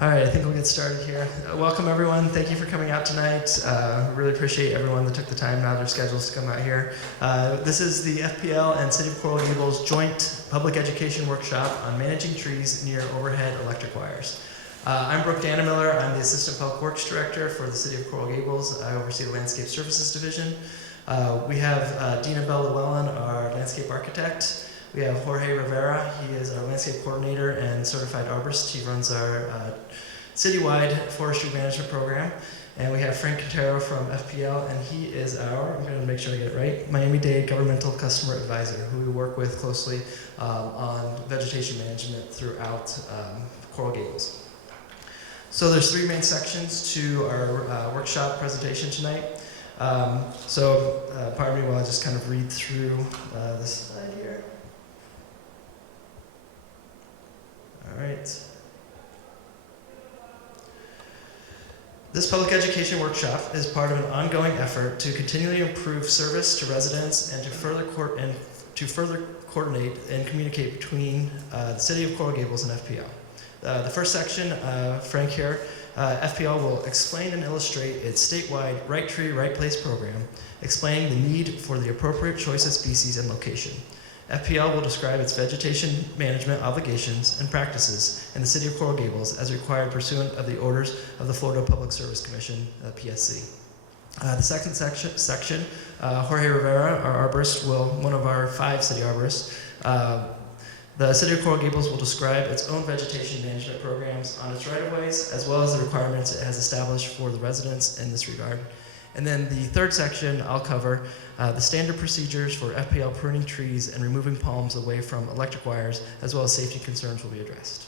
All right, I think we'll get started here. Welcome everyone. Thank you for coming out tonight. Really appreciate everyone that took the time out of their schedules to come out here. This is the FPL and City of Coral Gables joint public education workshop on managing trees near overhead electric wires. I'm Brooke Dannemiller. I'm the Assistant Public Works Director for the City of Coral Gables. I oversee the Landscape Services Division. We have Dina Bell-Llewellyn, our landscape architect. We have Jorge Rivera. He is our landscape coordinator and certified arborist. He runs our citywide forestry management program. And we have Frank Quintero from FPL, and he is our, I'm going to make sure I get it right, Miami-Dade Governmental Customer Advisor, who we work with closely on vegetation management throughout Coral Gables. So there's three main sections to our workshop presentation tonight. Pardon me while I just kind of read through this slide here. All right. This public education workshop is part of an ongoing effort to continually improve service to residents and to further coordinate and communicate between the City of Coral Gables and FPL. The first section, Frank here, FPL will explain and illustrate its statewide Right Tree, Right Place program, explaining the need for the appropriate choice of species and location. FPL will describe its vegetation management obligations and practices in the City of Coral Gables as required pursuant of the orders of the Florida Public Service Commission, PSC. The second section, Jorge Rivera, our arborist, one of our 5 city arborists. The City of Coral Gables will describe its own vegetation management programs on its right-of-ways, as well as the requirements it has established for the residents in this regard. And then the third section, I'll cover the standard procedures for FPL pruning trees and removing palms away from electric wires, as well as safety concerns will be addressed.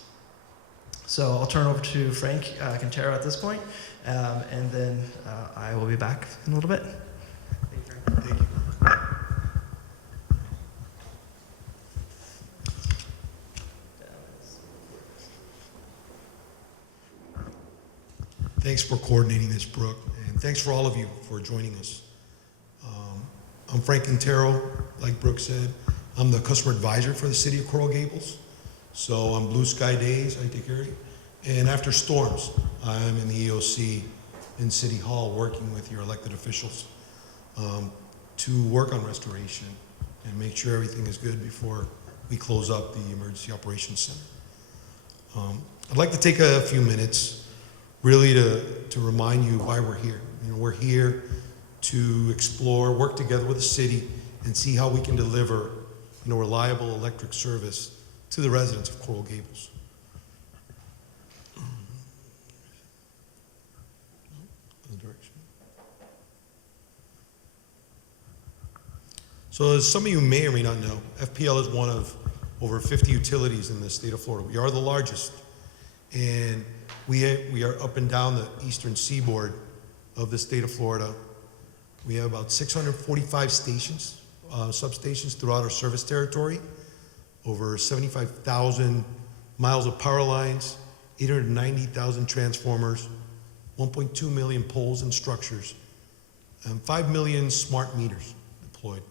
So I'll turn over to Frank Quintero at this point, and then I will be back in a little bit. Thank you. Thanks for coordinating this, Brooke, and thanks for all of you for joining us. I'm Frank Quintero, like Brooke said. I'm the customer advisor for the City of Coral Gables. So on blue sky days, I take care of you. And after storms, I'm in the EOC in City Hall working with your elected officials to work on restoration and make sure everything is good before we close up the Emergency Operations Center. I'd like to take a few minutes really to remind you why we're here. You know, we're here to explore, work together with the city, and see how we can deliver, reliable electric service to the residents of Coral Gables. So as some of you may or may not know, FPL is one of over 50 utilities in the state of Florida. We are the largest, and we are up and down the eastern seaboard of the state of Florida. We have about 645 stations, substations throughout our service territory, over 75,000 miles of power lines, 890,000 transformers, 1.2 million poles and structures, and 5 million smart meters deployed.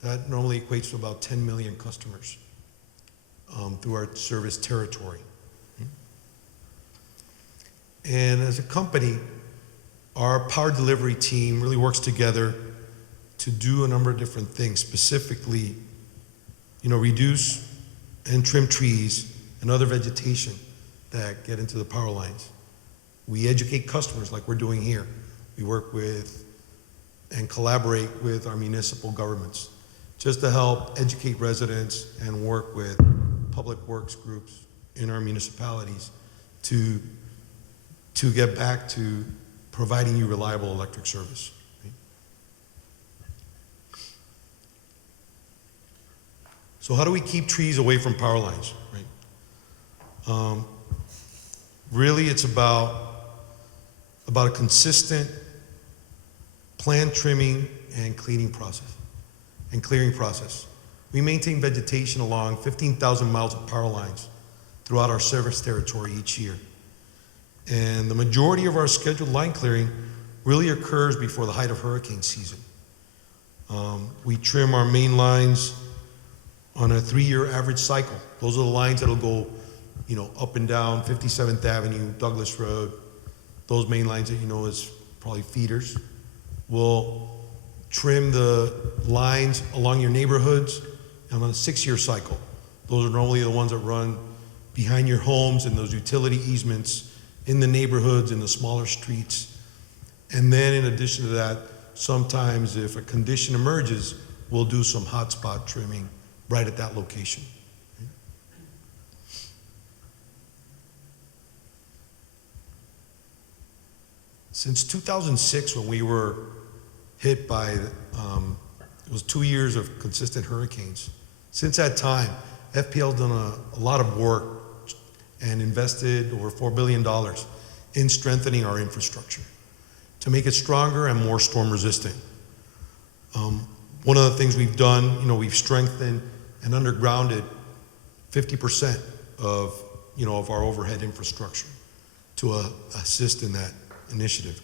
That normally equates to about 10 million customers through our service territory. And as a company, our power delivery team really works together to do a number of different things, specifically, reduce and trim trees and other vegetation that get into the power lines. We educate customers like we're doing here. We work with and collaborate with our municipal governments just to help educate residents and work with public works groups in our municipalities to get back to providing you reliable electric service. Right? So how do we keep trees away from power lines? Right? Really, it's about a consistent plant trimming and clearing process. We maintain vegetation along 15,000 miles of power lines throughout our service territory each year. And the majority of our scheduled line clearing really occurs before the height of hurricane season. We trim our main lines on a 3-year average cycle. Those are the lines that'll go, up and down 57th Avenue, Douglas Road, those main lines that you know as probably feeders. We'll trim the lines along your neighborhoods on a 6-year cycle. Those are normally the ones that run behind your homes and those utility easements in the neighborhoods, in the smaller streets. And then in addition to that, sometimes if a condition emerges, we'll do some hotspot trimming right at that location. Since 2006, when we were hit by, it was 2 years of consistent hurricanes. Since that time, FPL's done a lot of work and invested over $4 billion in strengthening our infrastructure to make it stronger and more storm resistant. One of the things we've done, we've strengthened and undergrounded 50% of our overhead infrastructure to assist in that initiative.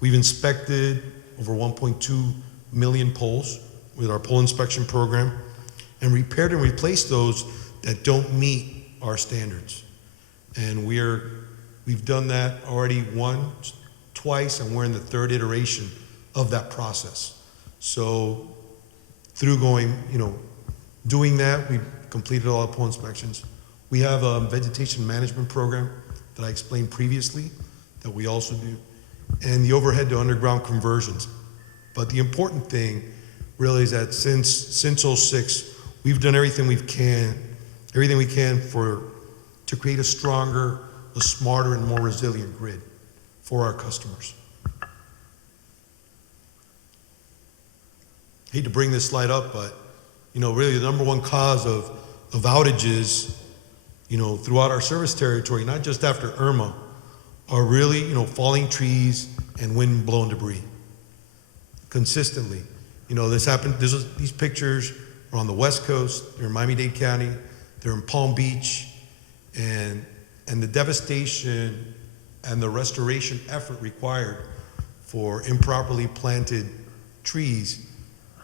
We've inspected over 1.2 million poles with our pole inspection program and repaired and replaced those that don't meet our standards. And we've done that already twice, and we're in the third iteration of that process. So through doing that, we've completed all the pole inspections. We have a vegetation management program that I explained previously that we also do, and the overhead to underground conversions. But the important thing really is that since 06, we've done everything we can to create a stronger, a smarter, and more resilient grid for our customers. I hate to bring this slide up, but really the number one cause of outages, throughout our service territory, not just after Irma, are really falling trees and wind-blown debris consistently. This happened. These pictures are on the West Coast. They're in Miami-Dade County. They're in Palm Beach, and the devastation and the restoration effort required for improperly planted trees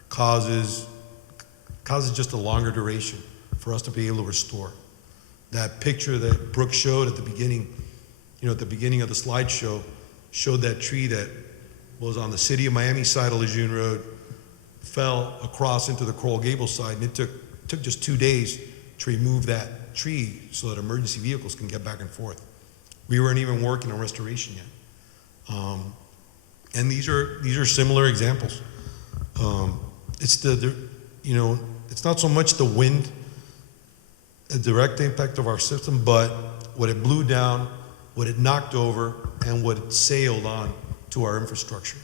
causes just a longer duration for us to be able to restore. That picture that Brooke showed at the beginning, at the beginning of the slideshow, showed that tree that was on the City of Miami side of Lejeune Road, fell across into the Coral Gables side, and it took just 2 days to remove that tree so that emergency vehicles can get back and forth. We weren't even working on restoration yet. And these are similar examples. It's it's not so much the wind, the direct impact of our system, but what it blew down, what it knocked over, and what it sailed on to our infrastructure.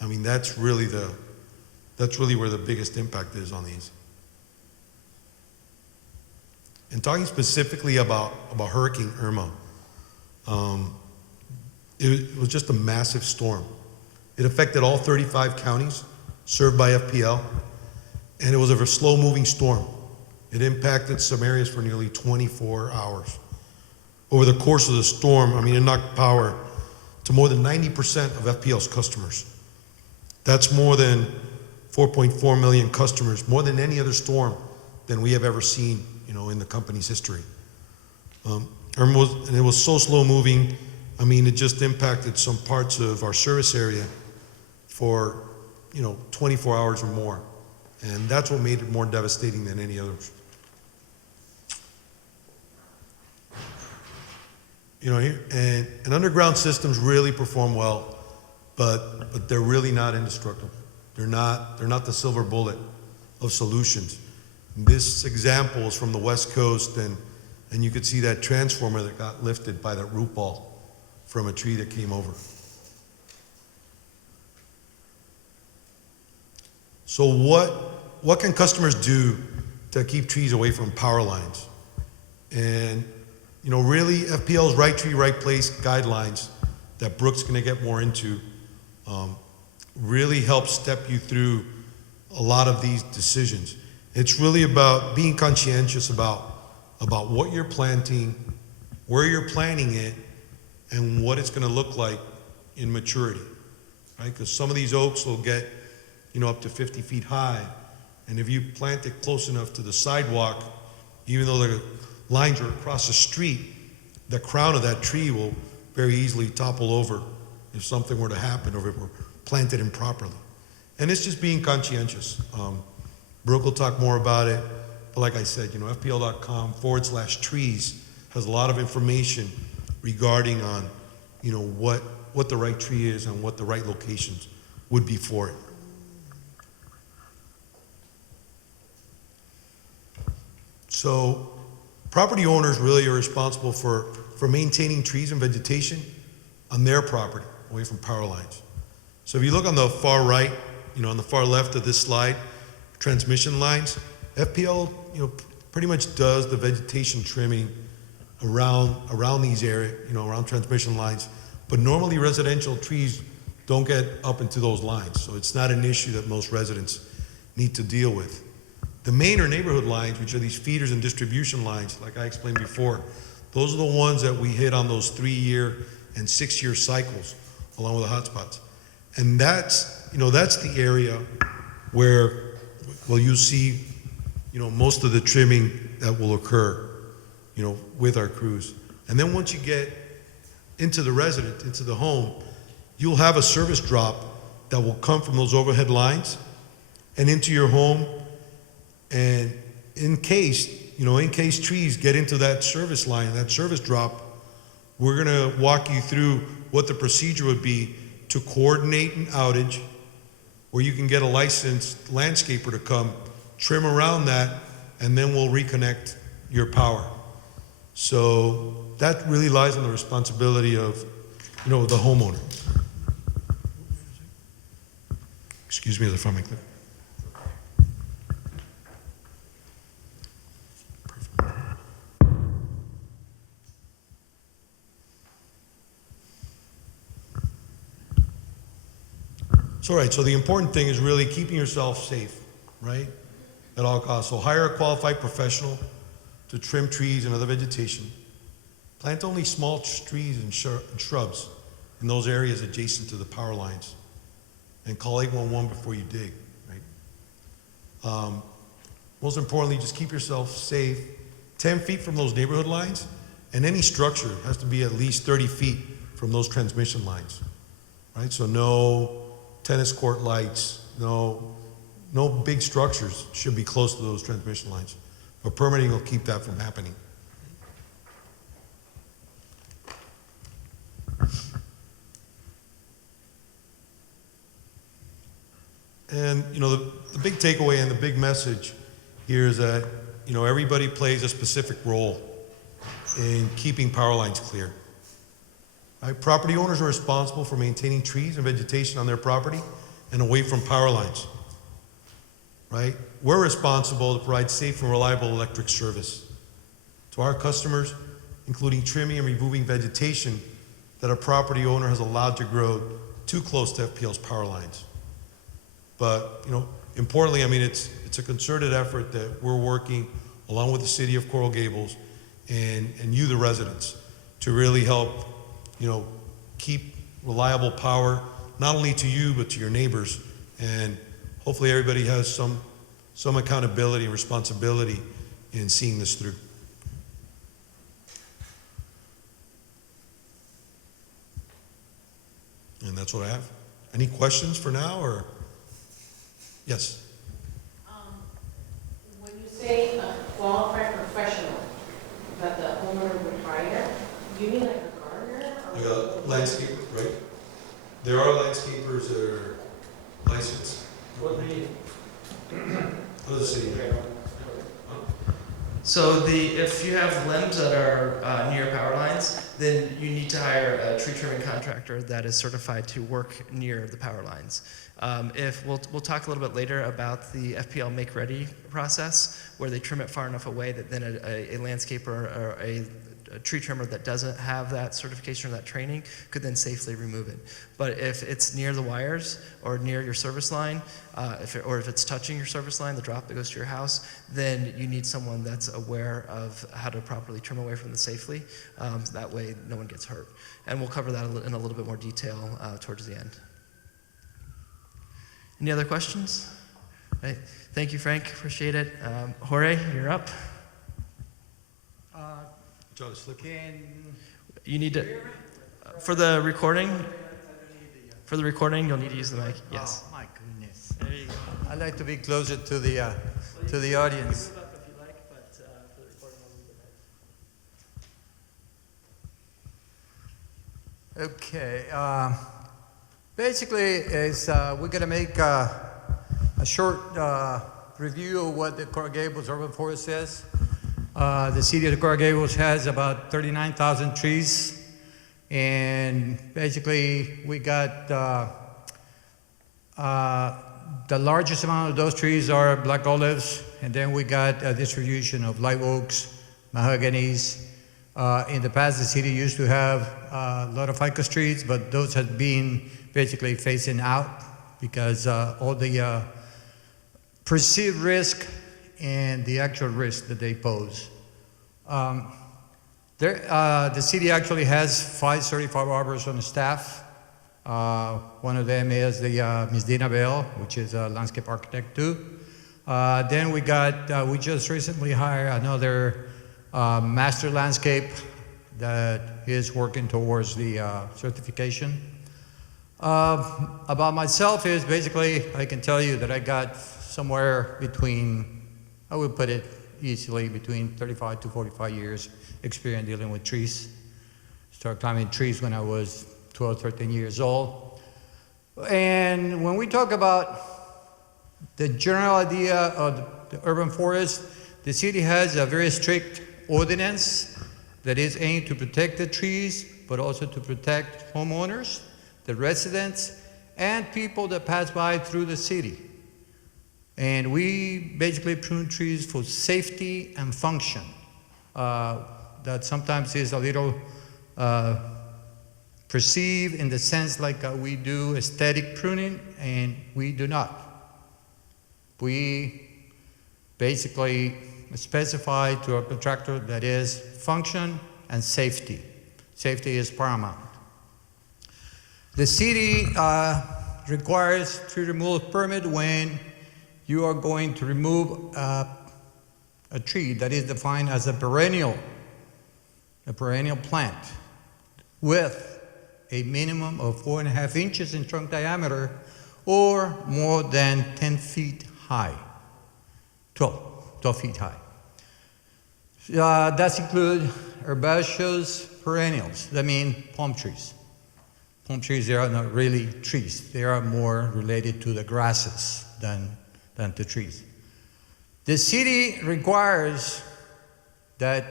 I mean, that's really where the biggest impact is on these. And talking specifically about Hurricane Irma, it was just a massive storm. It affected all 35 counties served by FPL, and it was a slow-moving storm. It impacted some areas for nearly 24 hours. Over the course of the storm, it knocked power to more than 90% of FPL's customers. That's more than 4.4 million customers, more than any other storm than we have ever seen, in the company's history. And it was so slow-moving. It just impacted some parts of our service area for 24 hours or more. And that's what made it more devastating than any others. And underground systems really perform well, but they're really not indestructible. They're not the silver bullet of solutions. This example is from the West Coast, and you could see that transformer that got lifted by that root ball from a tree that came over. So what can customers do to keep trees away from power lines? And really FPL's Right Tree, Right Place guidelines that Brooke's going to get more into really help step you through a lot of these decisions. It's really about being conscientious about what you're planting, where you're planting it, and what it's going to look like in maturity, right? Because some of these oaks will get up to 50 feet high, and if you plant it close enough to the sidewalk, even though lines are across the street, the crown of that tree will very easily topple over if something were to happen or if it were planted improperly. And it's just being conscientious. Brooke will talk more about it, but like I said, FPL.com/trees has a lot of information regarding on, what the right tree is and what the right locations would be for it. So property owners really are responsible for maintaining trees and vegetation on their property, away from power lines. So if you look on the far right, on the far left of this slide, transmission lines, FPL, pretty much does the vegetation trimming around these areas, around transmission lines. But normally residential trees don't get up into those lines, so it's not an issue that most residents need to deal with. The main or neighborhood lines, which are these feeders and distribution lines, like I explained before, those are the ones that we hit on those 3-year and 6-year cycles, along with the hotspots. And that's the area where, you see, most of the trimming that will occur, with our crews. And then once you get into the resident, into the home, you'll have a service drop that will come from those overhead lines and into your home. And in case trees get into that service line, that service drop, we're gonna walk you through what the procedure would be to coordinate an outage, where you can get a licensed landscaper to come trim around that, and then we'll reconnect your power. So that really lies on the responsibility of, the homeowner. Excuse me as I find my clip. So, right, so the important thing is really keeping yourself safe, right, at all costs. So hire a qualified professional to trim trees and other vegetation. Plant only small trees and shrubs in those areas adjacent to the power lines. And call 811 before you dig, right? Most importantly, just keep yourself safe. 10 feet from those neighborhood lines, and any structure has to be at least 30 feet from those transmission lines, right? So no tennis court lights, no big structures should be close to those transmission lines. But permitting will keep that from happening. And the big takeaway and the big message here is that everybody plays a specific role in keeping power lines clear. Right? Property owners are responsible for maintaining trees and vegetation on their property and away from power lines. Right? We're responsible to provide safe and reliable electric service to our customers, including trimming and removing vegetation that a property owner has allowed to grow too close to FPL's power lines. But importantly, it's a concerted effort that we're working along with the city of Coral Gables and you, the residents, to really help keep reliable power, not only to you, but to your neighbors. And hopefully everybody has some accountability and responsibility in seeing this through. And that's what I have. Any questions for now, or? Yes? When you say a qualified professional that the owner would hire, do you mean like a gardener? Like a landscaper, right? There are landscapers that are licensed. What do you? What does the city do? So if you have limbs that are near power lines, then you need to hire a tree trimming contractor that is certified to work near the power lines. If we'll talk a little bit later about the FPL Make Ready process, where they trim it far enough away that then a landscaper or a tree trimmer that doesn't have that certification or that training could then safely remove it. But if it's near the wires or near your service line, if it's touching your service line, the drop that goes to your house, then you need someone that's aware of how to properly trim away from it safely. That way no one gets hurt. And we'll cover that in a little bit more detail towards the end. Any other questions? Right. Thank you, Frank. Appreciate it. Jorge, you're up. Charlie Slipper. You need to, for the recording, you'll need to use the mic. Yes. Oh, my goodness. There you go. I like to be closer to the audience. Move up if you like, but for the recording, I'll leave the mic. Okay. Basically, we're going to make a short review of what the Coral Gables Urban Forest is. The city of Coral Gables has about 39,000 trees. And basically, we got the largest amount of those trees are black olives, and then we got a distribution of live oaks, mahoganies. In the past, the city used to have a lot of ficus trees, but those have been basically phasing out because all the perceived risk and the actual risk that they pose. The city actually has 5 certified arborists on the staff. One of them is the Ms. Dina Bell, which is a landscape architect too. Then we just recently hired another master landscape that is working towards the certification. About myself is basically, I can tell you that I got somewhere between, I would put it easily, between 35 to 45 years experience dealing with trees. Started climbing trees when I was 12, 13 years old. And when we talk about the general idea of the urban forest, the city has a very strict ordinance that is aimed to protect the trees, but also to protect homeowners, the residents, and people that pass by through the city. And we basically prune trees for safety and function. That sometimes is a little perceived in the sense like we do aesthetic pruning, and we do not. We basically specify to our contractor that is function and safety. Safety is paramount. The city requires tree removal permit when you are going to remove a tree that is defined as a perennial plant with a minimum of 4.5 inches in trunk diameter or more than 10 feet high, 12 feet high. That includes herbaceous perennials, that means palm trees. Palm trees, they are not really trees. They are more related to the grasses than to trees. The city requires that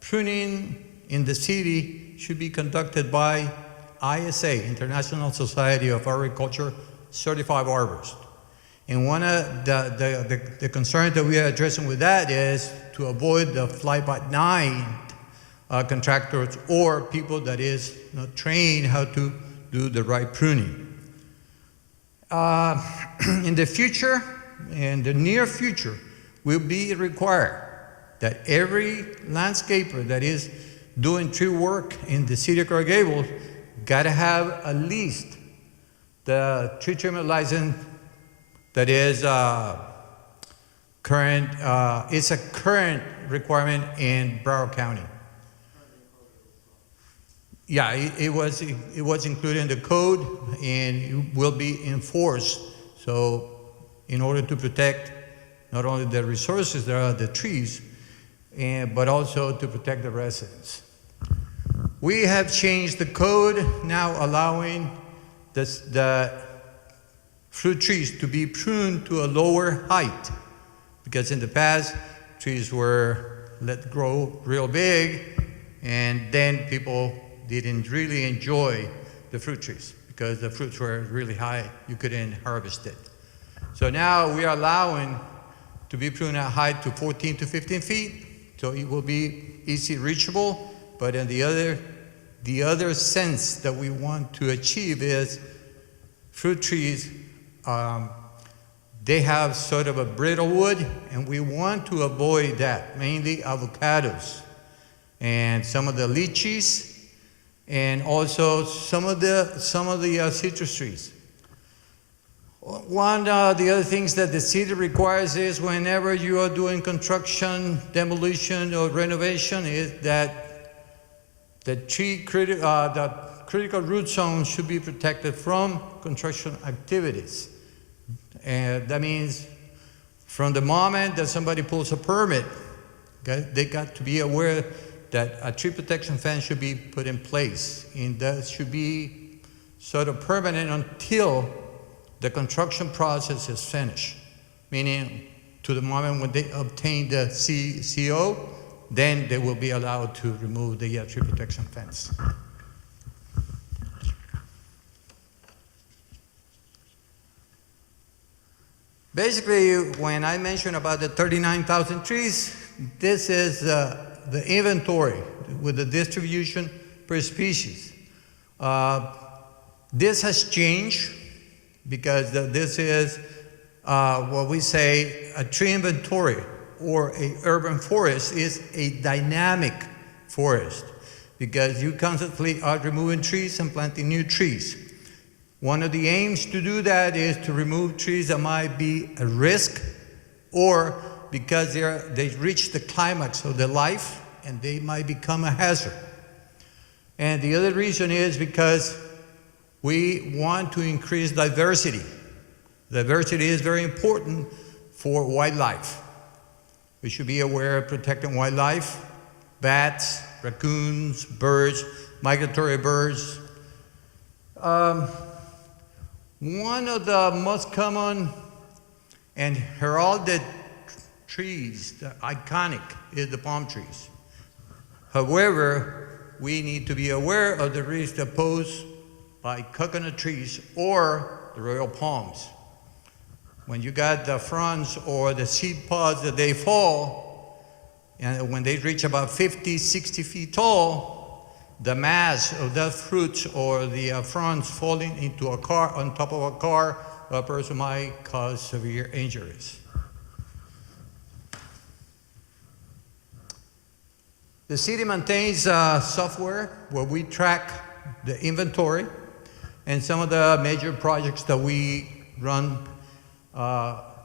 pruning in the city should be conducted by ISA, International Society of Agriculture, certified arborists. And one of the concerns that we are addressing with that is to avoid the fly-by-night contractors or people that is not trained how to do the right pruning. In the future, in the near future, will be required that every landscaper that is doing tree work in the city of Coral Gables got to have at least the tree trimming license that is current. It's a current requirement in Broward County. Yeah, it was included in the code, and it will be enforced. So, in order to protect not only the resources that are the trees, but also to protect the residents. We have changed the code now, allowing the fruit trees to be pruned to a lower height, because in the past trees were let grow real big, and then people didn't really enjoy the fruit trees because the fruits were really high, you couldn't harvest it. So now we are allowing to be pruned at height to 14 to 15 feet, so it will be easy reachable. But in the other sense that we want to achieve is fruit trees, they have sort of a brittle wood, and we want to avoid that, mainly avocados and some of the lychees, and also some of the citrus trees. One of the other things that the city requires is whenever you are doing construction, demolition, or renovation, is that the critical root zone should be protected from construction activities. And that means from the moment that somebody pulls a permit, okay, they got to be aware that a tree protection fence should be put in place, and that should be sort of permanent until the construction process is finished, meaning to the moment when they obtain the CO, then they will be allowed to remove the tree protection fence. Basically, when I mention about the 39,000 trees, this is the inventory with the distribution per species. This has changed because this is what we say a tree inventory, or a urban forest is a dynamic forest because you constantly are removing trees and planting new trees. One of the aims to do that is to remove trees that might be a risk or because they reach the climax of their life and they might become a hazard. And the other reason is because we want to increase diversity. Diversity is very important for wildlife. We should be aware of protecting wildlife, bats, raccoons, birds, migratory birds. One of the most common and heralded trees, the iconic, is the palm trees. However, we need to be aware of the risks posed by coconut trees or the royal palms. When you got the fronds or the seed pods that they fall, and when they reach about 50, 60 feet tall, the mass of the fruits or the fronds falling into a car, on top of a car, a person might cause severe injuries. The city maintains software where we track the inventory and some of the major projects that we run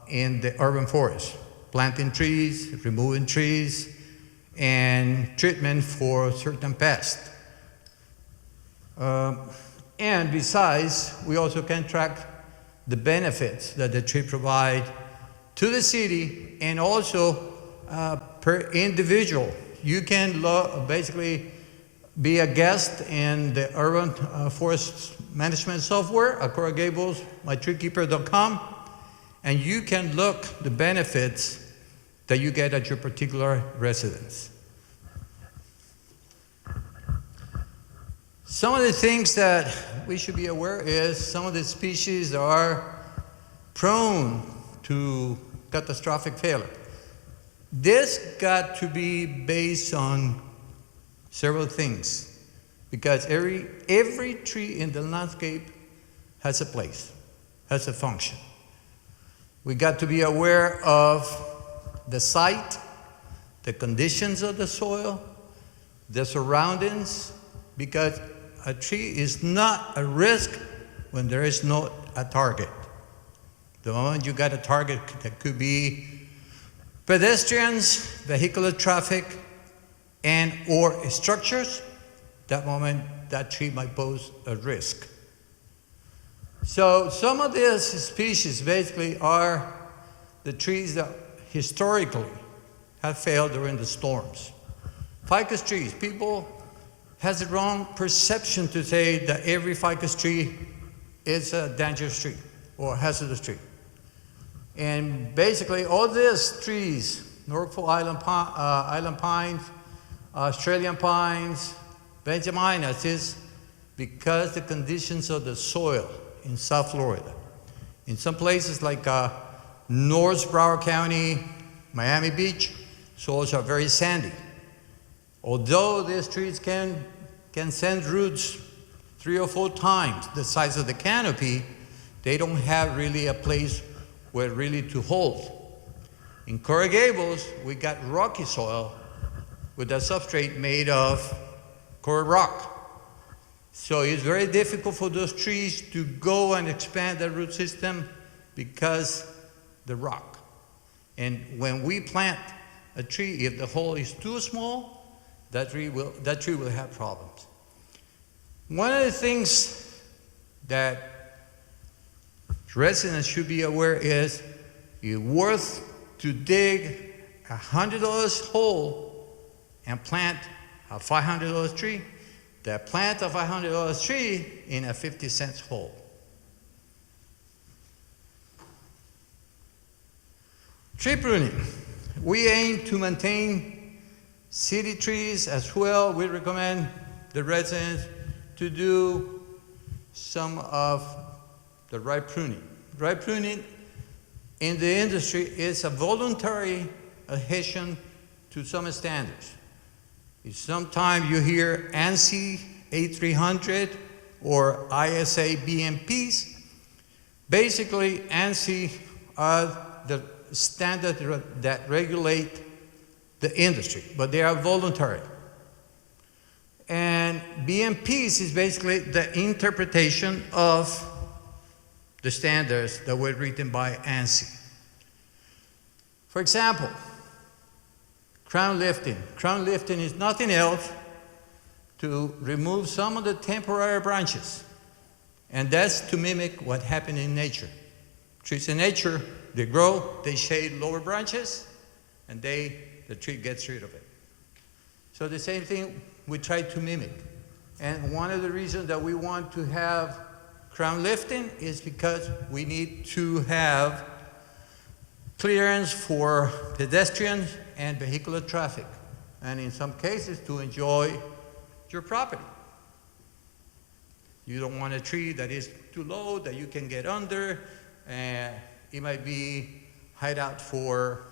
in the urban forest. Planting trees, removing trees, and treatment for certain pests. And besides, we also can track the benefits that the tree provide to the city and also per individual. You can basically be a guest in the urban forest management software at Coral Gables, mytreekeeper.com, and you can look the benefits that you get at your particular residence. Some of the things that we should be aware is some of the species are prone to catastrophic failure. This got to be based on several things because every tree in the landscape has a place, has a function. We got to be aware of the site, the conditions of the soil, the surroundings, because a tree is not a risk when there is not a target. The moment you got a target that could be pedestrians, vehicular traffic, and or structures, that moment that tree might pose a risk. So some of these species basically are the trees that historically have failed during the storms. Ficus trees, people has the wrong perception to say that every ficus tree is a dangerous tree or hazardous tree. And basically all these trees, Norfolk Island pines, Australian pines, Benjaminas, is because the conditions of the soil in South Florida. In some places like North Broward County, Miami Beach, soils are very sandy. Although these trees can send roots 3 or 4 times the size of the canopy, they don't have really a place where really to hold. In Coral Gables, we got rocky soil with a substrate made of coral rock. So it's very difficult for those trees to go and expand their root system because the rock. And when we plant a tree, if the hole is too small, that tree will have problems. One of the things that residents should be aware is it's worth to dig $100 hole and plant a $500 tree than plant a $500 tree in a 50-cent hole. Tree pruning. We aim to maintain city trees as well. We recommend the residents to do some of the right pruning. Right pruning in the industry is a voluntary adhesion to some standards. Sometimes you hear ANSI 8300 or ISA BMPs. Basically, ANSI are the standards that regulate the industry, but they are voluntary. And BMPs is basically the interpretation of the standards that were written by ANSI. For example, crown lifting. Crown lifting is nothing else to remove some of the temporary branches. And that's to mimic what happened in nature. Trees in nature, they grow, they shade lower branches, and the tree gets rid of it. So the same thing we try to mimic. And one of the reasons that we want to have crown lifting is because we need to have clearance for pedestrians and vehicular traffic, and in some cases to enjoy your property. You don't want a tree that is too low that you can get under, and it might be hideout for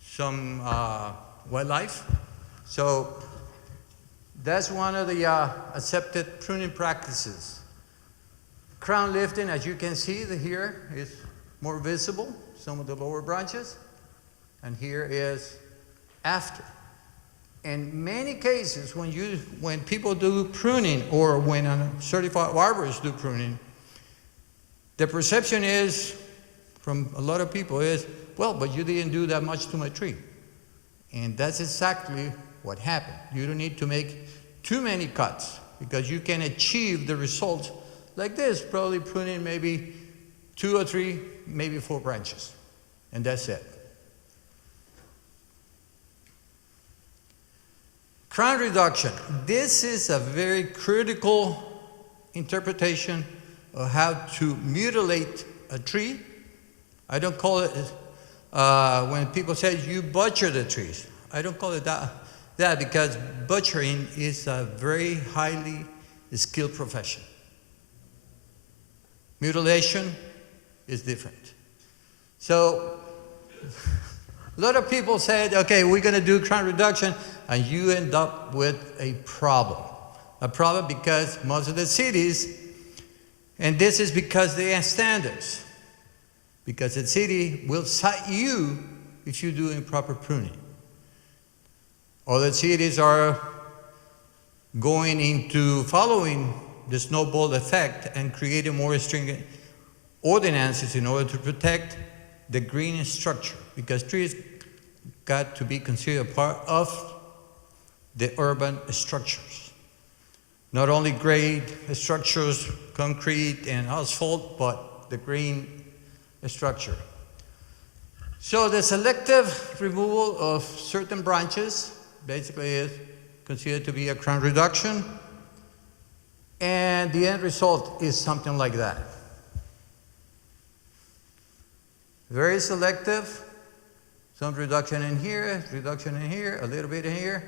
some wildlife. So that's one of the accepted pruning practices. Crown lifting, as you can see here, is more visible, some of the lower branches, and here is after. In many cases, when people do pruning or when certified arborists do pruning, the perception is, from a lot of people is, well, but you didn't do that much to my tree. And that's exactly what happened. You don't need to make too many cuts because you can achieve the results like this, probably pruning maybe 2 or 3, maybe 4 branches, and that's it. Crown reduction. This is a very critical interpretation of how to mutilate a tree. I don't call it, when people say you butcher the trees, I don't call it that because butchering is a very highly skilled profession. Mutilation is different. So a lot of people said, okay, we're going to do crown reduction, and you end up with a problem. A problem because most of the cities, and this is because they have standards, because the city will cite you if you do improper pruning. Other cities are going into following the snowball effect and creating more stringent ordinances in order to protect the green structure, because trees got to be considered part of the urban structures. Not only grade structures, concrete and asphalt, but the green structure. So the selective removal of certain branches basically is considered to be a crown reduction, and the end result is something like that. Very selective, some reduction in here, a little bit in here,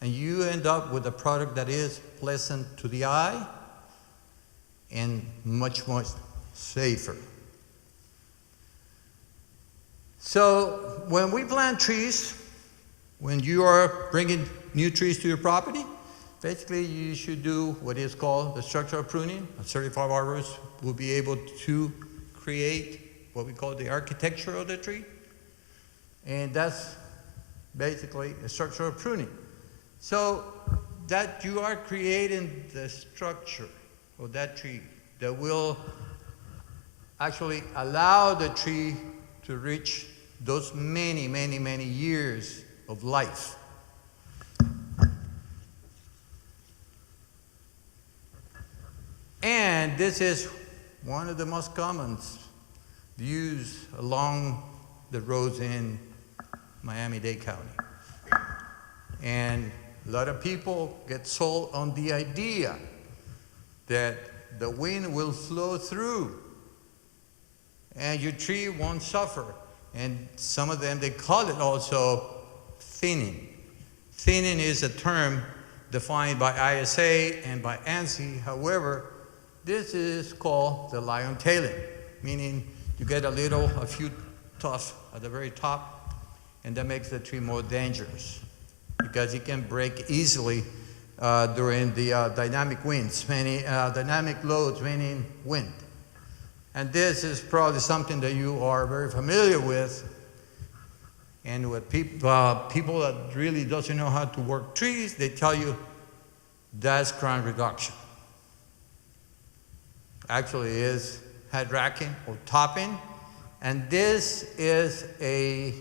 and you end up with a product that is pleasant to the eye and much more safer. So when we plant trees, when you are bringing new trees to your property, basically you should do what is called the structural pruning. A certified arborist will be able to create what we call the architecture of the tree, and that's basically a structural pruning. So that you are creating the structure of that tree that will actually allow the tree to reach those many, many, many years of life. And this is one of the most common views along the roads in Miami-Dade County. And a lot of people get sold on the idea that the wind will flow through and your tree won't suffer. And some of them, they call it also thinning. Thinning is a term defined by ISA and by ANSI. However, this is called the lion tailing, meaning you get a few tufts at the very top, and that makes the tree more dangerous because it can break easily during the dynamic winds, dynamic loads, meaning wind. And this is probably something that you are very familiar with. And with people that really doesn't know how to work trees, they tell you that's crown reduction. Actually is head racking or topping. And this is a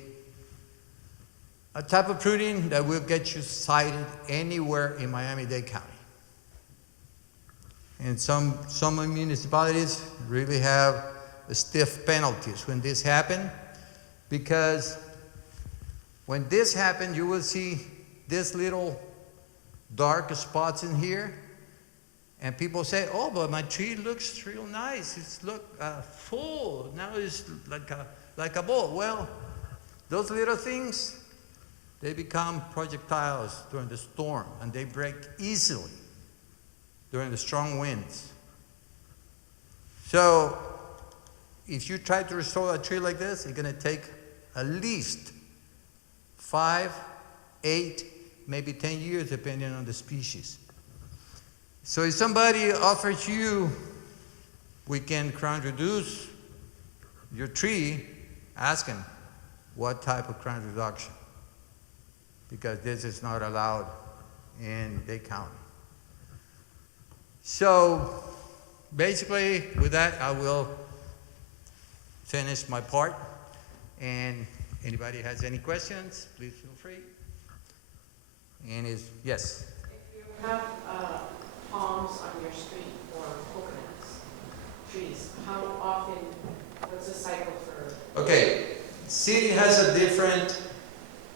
type of pruning that will get you cited anywhere in Miami-Dade County. And some municipalities really have stiff penalties when this happens, because when this happens, you will see this little dark spots in here, and people say, "Oh, but my tree looks real nice. It's full. Now it's like a ball." Well, those little things, they become projectiles during the storm, and they break easily during the strong winds. So if you try to restore a tree like this, it's going to take at least 5, 8, maybe 10 years, depending on the species. So if somebody offers you, we can crown reduce your tree, ask him what type of crown reduction, because this is not allowed in Dade County. So basically, with that, I will finish my part. And anybody has any questions, please feel free. And yes. If you have palms on your street or coconuts, trees, how often, what's the cycle for? Okay, city has a different,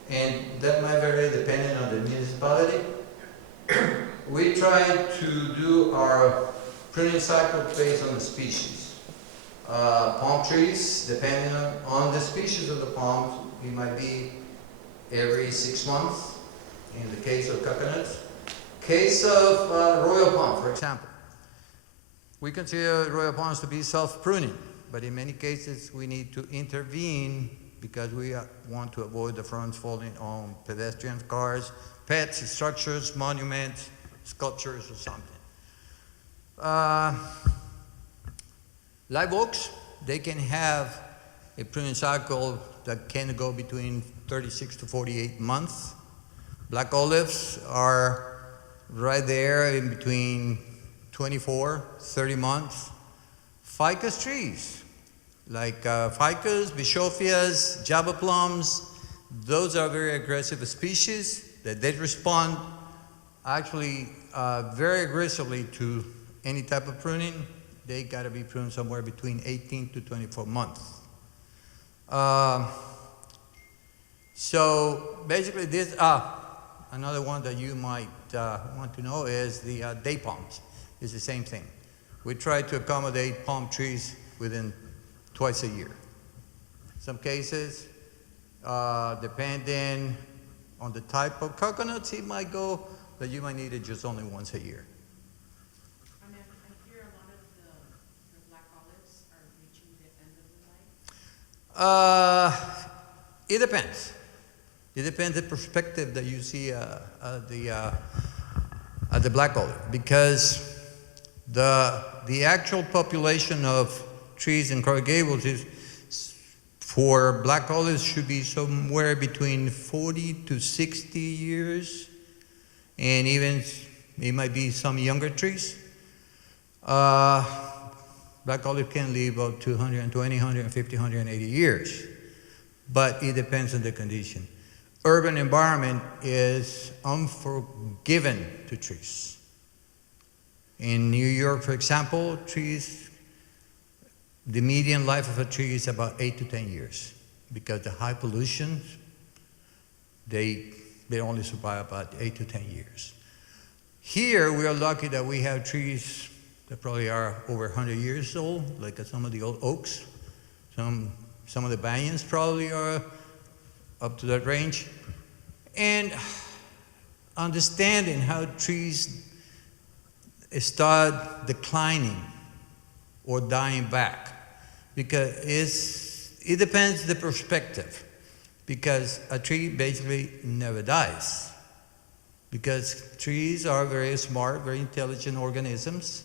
and that might vary depending on the municipality. We try to do our pruning cycle based on the species. Palm trees, depending on the species of the palms, it might be every 6 months in the case of coconuts. Case of royal palm, for example. We consider royal palms to be self-pruning, but in many cases we need to intervene because we want to avoid the fronds falling on pedestrian cars, pets, structures, monuments, sculptures, or something. Live oaks, they can have a pruning cycle that can go between 36 to 48 months. Black olives are right there in between 24, 30 months. Ficus trees, like ficus, bischoffias, java plums, those are very aggressive species that they respond actually very aggressively to any type of pruning. They got to be pruned somewhere between 18 to 24 months. So basically this, another one that you might want to know is the day palms. It's the same thing. We try to accommodate palm trees within twice a year. Some cases, depending on the type of coconuts, it might go that you might need it just only once a year. I mean, I hear a lot of the black olives are reaching the end of the life. It depends. It depends the perspective that you see at the black olive, because the actual population of trees in Coral Gables is for black olives should be somewhere between 40 to 60 years, and even it might be some younger trees. black olive can live up to 120, 150, 180 years, but it depends on the condition. Urban environment is unforgiving to trees. In New York, for example, trees, the median life of a tree is about 8 to 10 years because the high pollution, they only survive about 8 to 10 years. Here, we are lucky that we have trees that probably are over 100 years old, like some of the old oaks. Some of the banyans probably are up to that range. And understanding how trees start declining or dying back, because it depends the perspective, because a tree basically never dies, because trees are very smart, very intelligent organisms.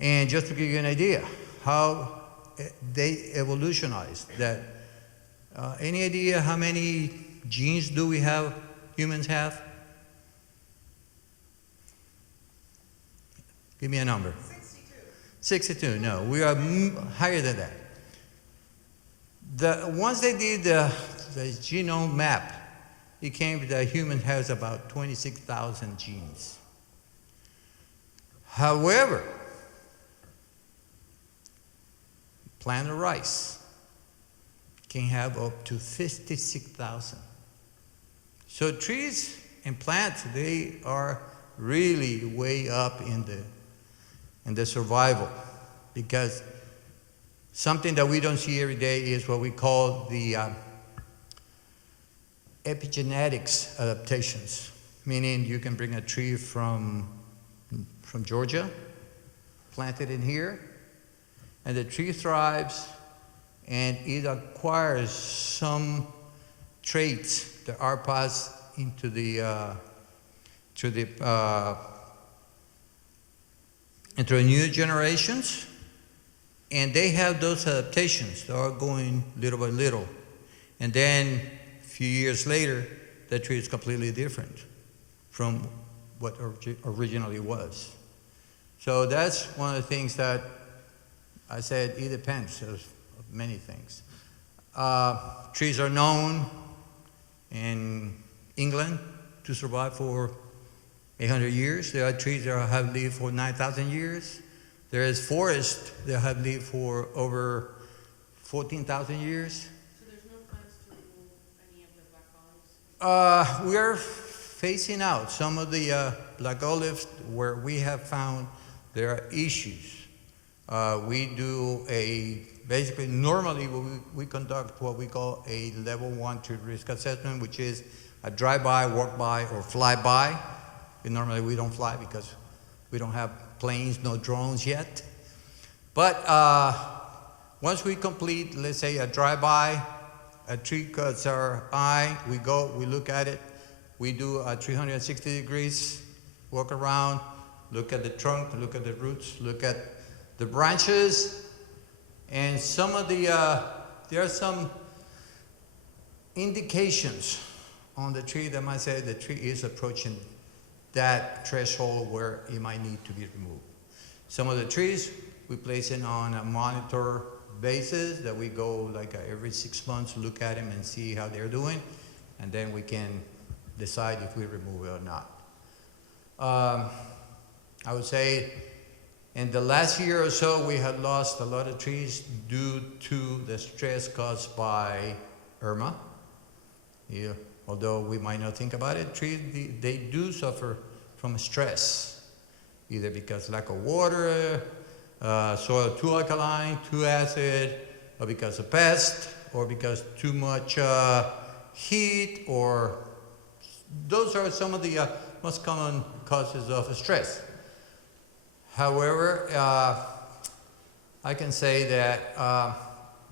And just to give you an idea how they evolutionized, that any idea how many genes do we have, humans have? Give me a number. 62, no, we are higher than that. Once they did the genome map, it came that human has about 26,000 genes. However, plant of rice can have up to 56,000. So trees and plants, they are really way up in the survival, because something that we don't see every day is what we call the epigenetics adaptations, meaning you can bring a tree from Georgia, plant it in here, and the tree thrives, and it acquires some traits that are passed into into the new generations, and they have those adaptations that are going little by little. And then a few years later, that tree is completely different from what originally was. So that's one of the things that I said, it depends of many things. Trees are known in England to survive for 800 years. There are trees that have lived for 9,000 years. There is forests that have lived for over 14,000 years. So there's no plans to remove any of the black olives? We are phasing out some of the black olives where we have found there are issues. We do basically normally we conduct what we call a level 1 tree risk assessment, which is a drive-by, walk-by, or fly-by. And normally we don't fly because we don't have planes, no drones yet. But once we complete, let's say, a drive-by, a tree cuts our eye, we go, we look at it, we do a 360 degrees, walk around, look at the trunk, look at the roots, look at the branches, and some of the, there are some indications on the tree that might say the tree is approaching that threshold where it might need to be removed. Some of the trees, we place it on a monitor basis that we go like every 6 months, look at them and see how they're doing, and then we can decide if we remove it or not. I would say in the last year or so, we had lost a lot of trees due to the stress caused by Irma. Yeah, although we might not think about it, trees, they do suffer from stress, either because lack of water, soil too alkaline, too acid, or because of pests, or because too much heat, or those are some of the most common causes of stress. However, I can say that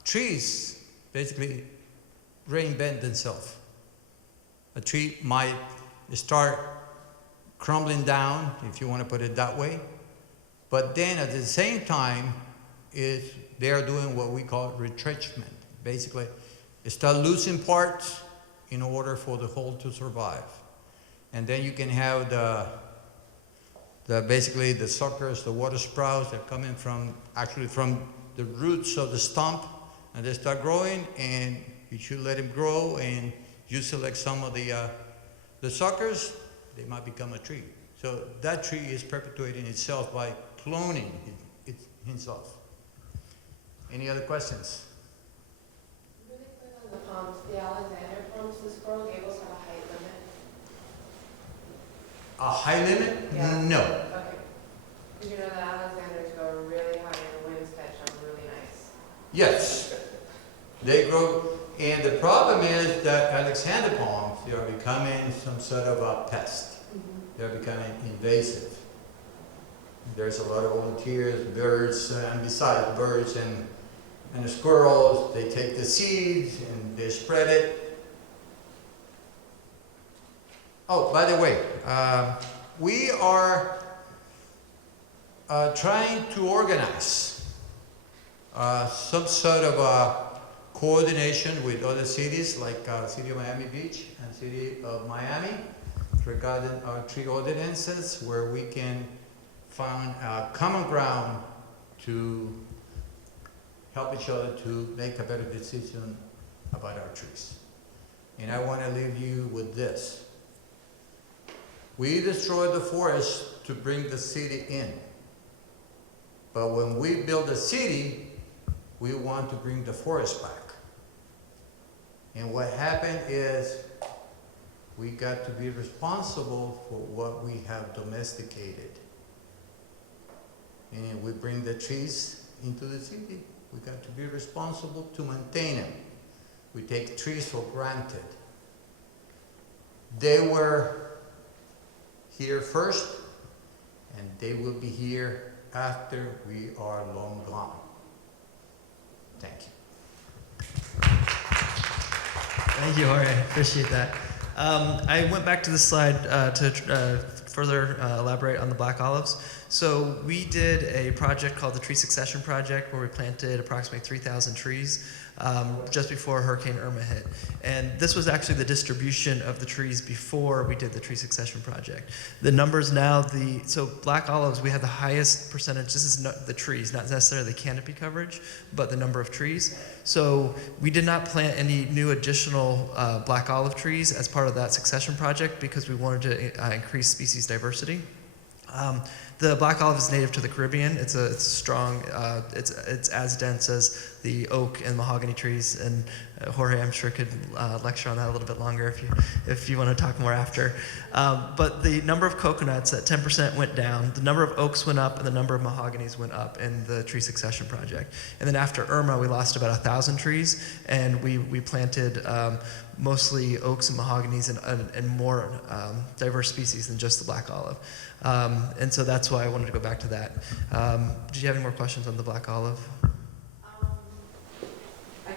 trees basically reinvent themselves. A tree might start crumbling down, if you want to put it that way, but then at the same time, they are doing what we call retrenchment. Basically, they start losing parts in order for the whole to survive. And then you can have basically the suckers, the water sprouts, they're coming from the roots of the stump, and they start growing, and you should let them grow, and you select some of the suckers, they might become a tree. So that tree is perpetuating itself by cloning himself. Any other questions? Really quick on the palms, the Alexander palms, does Coral Gables have a height limit? A high limit? Yeah. No. Okay. Did you know that Alexanders go really high and the winds catch them really nice? Yes. They grow, and the problem is that Alexander palms, they are becoming some sort of a pest. They're becoming invasive. There's a lot of volunteers, birds, and besides birds and the squirrels, they take the seeds and they spread it. Oh, by the way, we are trying to organize some sort of coordination with other cities like City of Miami Beach and City of Miami regarding our tree ordinances, where we can find a common ground to help each other to make a better decision about our trees. And I want to leave you with this. We destroyed the forest to bring the city in. But when we build a city, we want to bring the forest back. And what happened is we got to be responsible for what we have domesticated. And we bring the trees into the city. We got to be responsible to maintain them. We take trees for granted. They were here first, and they will be here after we are long gone. Thank you. Thank you, Jorge. I appreciate that. I went back to this slide to further elaborate on the black olives. So we did a project called the Tree Succession Project, where we planted approximately 3,000 trees just before Hurricane Irma hit. And this was actually the distribution of the trees before we did the Tree Succession Project. The numbers now, so black olives, we had the highest percentage. This is not the trees, not necessarily the canopy coverage, but the number of trees. So we did not plant any new additional black olive trees as part of that succession project because we wanted to increase species diversity. The black olive is native to the Caribbean. It's strong. It's as dense as the oak and mahogany trees. And Jorge, I'm sure, could lecture on that a little bit longer if you want to talk more after. But the number of coconuts at 10% went down. The number of oaks went up, and the number of mahoganies went up in the tree succession project. And then after Irma, we lost about 1,000 trees, and we planted mostly oaks and mahoganies and more diverse species than just the black olive. And so that's why I wanted to go back to that. Did you have any more questions on the black olive? I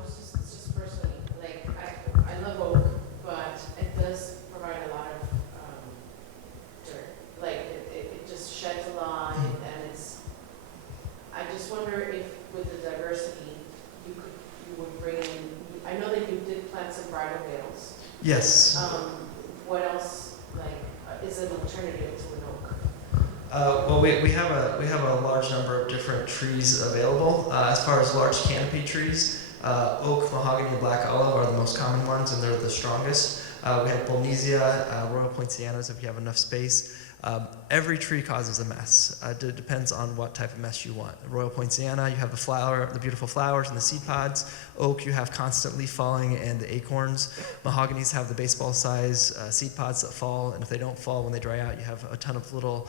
was just personally, like, I love oak, but it does provide a lot of dirt. Like, it just sheds a lot, and I just wonder if with the diversity, you would bring in, I know that you did plant some bridal veils. Yes. What else, like, is an alternative to an oak? Well, we have a large number of different trees available. As far as large canopy trees, oak, mahogany, and black olive are the most common ones, and they're the strongest. We have Bolnesia, Royal Poincianas if you have enough space. Every tree causes a mess. It depends on what type of mess you want. Royal Poinciana, you have the beautiful flowers and the seed pods. Oak, you have constant leaf falling and the acorns. Mahoganies have the baseball size seed pods that fall, and if they don't fall when they dry out, you have a ton of little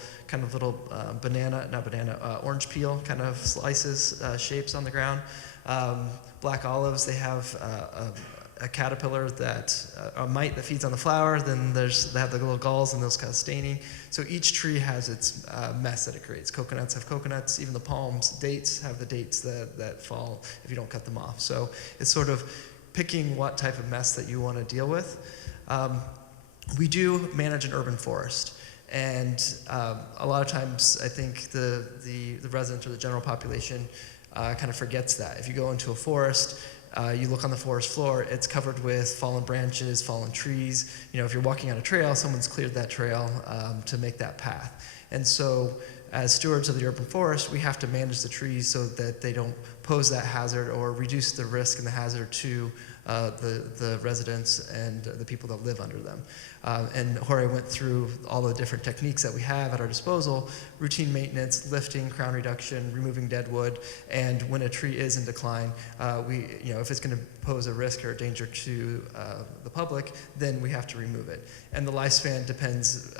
orange peel kind of slices, shapes on the ground. Black olives, they have a caterpillar a mite that feeds on the flower, then they have the little galls and those kind of staining. So each tree has its mess that it creates. Coconuts have coconuts, even the palms. Dates have the dates that fall if you don't cut them off. So it's sort of picking what type of mess that you want to deal with. We do manage an urban forest. And a lot of times I think the residents or the general population kind of forgets that. If you go into a forest, you look on the forest floor, it's covered with fallen branches, fallen trees. You know, if you're walking on a trail, someone's cleared that trail to make that path. And so as stewards of the urban forest, we have to manage the trees so that they don't pose that hazard or reduce the risk and the hazard to the residents and the people that live under them. And Jorge went through all the different techniques that we have at our disposal: routine maintenance, lifting, crown reduction, removing dead wood, and when a tree is in decline, if it's going to pose a risk or a danger to the public, then we have to remove it. And the lifespan depends